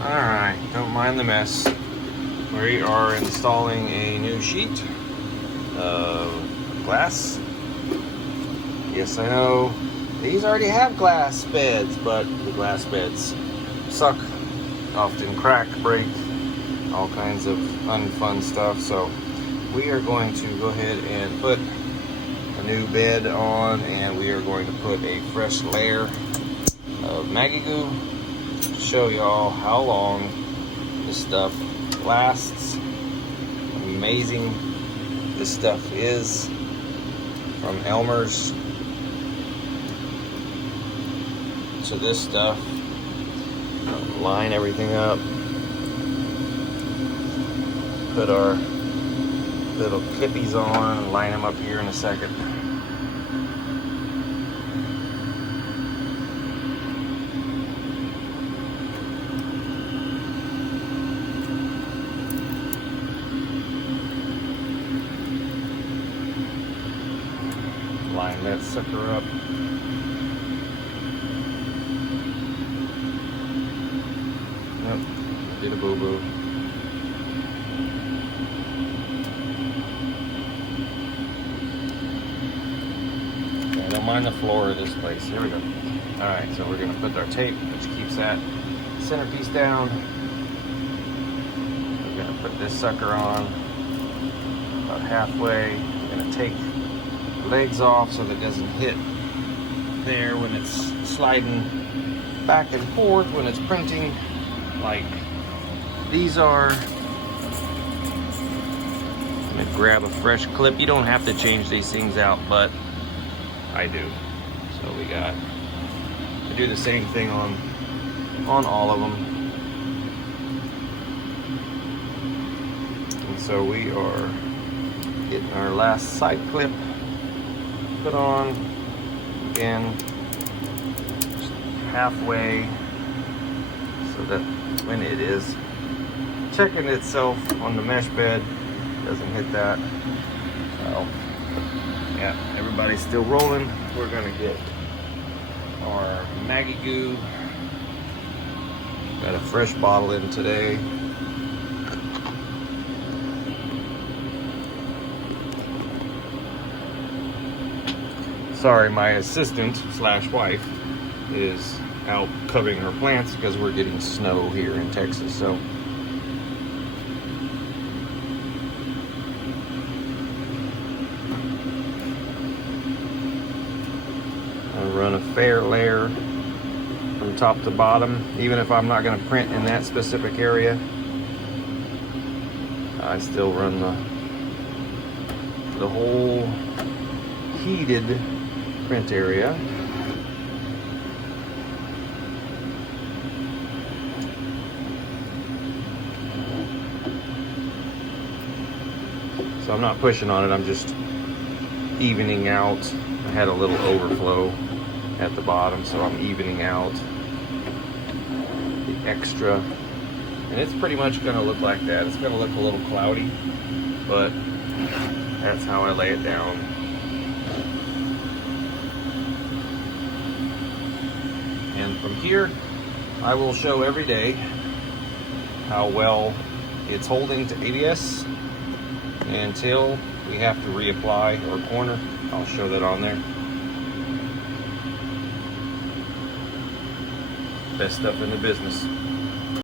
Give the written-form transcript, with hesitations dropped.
Alright, don't mind the mess. We are installing a new sheet of glass. Yes, I know these already have glass beds, but the glass beds suck, often crack, break, all kinds of unfun stuff. So we are going to go ahead and put a new bed on, and we are going to put a fresh layer of Magigoo to show y'all how long this stuff lasts. Amazing this stuff is from Elmer's to this stuff. Line everything up, put our little clippies on, line them up here in a second. Line that sucker up. Yep, did a boo-boo. I don't mind the floor of this place. Here we go. Alright, so we're going to put our tape, which keeps that centerpiece down. We're going to put this sucker on about halfway. We're going to take the legs off so that it doesn't hit there when it's sliding back and forth when it's printing like these are. I'm going to grab a fresh clip. You don't have to change these things out, but I do. So we got to do the same thing on all of them. And so we are getting our last side clip put on. Again, just halfway, so that when it is checking itself on the mesh bed, it doesn't hit that. So yeah, everybody's still rolling. We're gonna get our Magigoo. Got a fresh bottle in today. Sorry, my assistant slash wife is out covering her plants because we're getting snow here in Texas. So I'll run a fair layer from top to bottom, even if I'm not going to print in that specific area. I still run the whole heated print area. So I'm not pushing on it, I'm just evening out. I had a little overflow at the bottom, so I'm evening out the extra. And it's pretty much gonna look like that. It's gonna look a little cloudy, but that's how I lay it down. And from here, I will show every day how well it's holding to ABS until we have to reapply or corner. I'll show that on there. Best stuff in the business.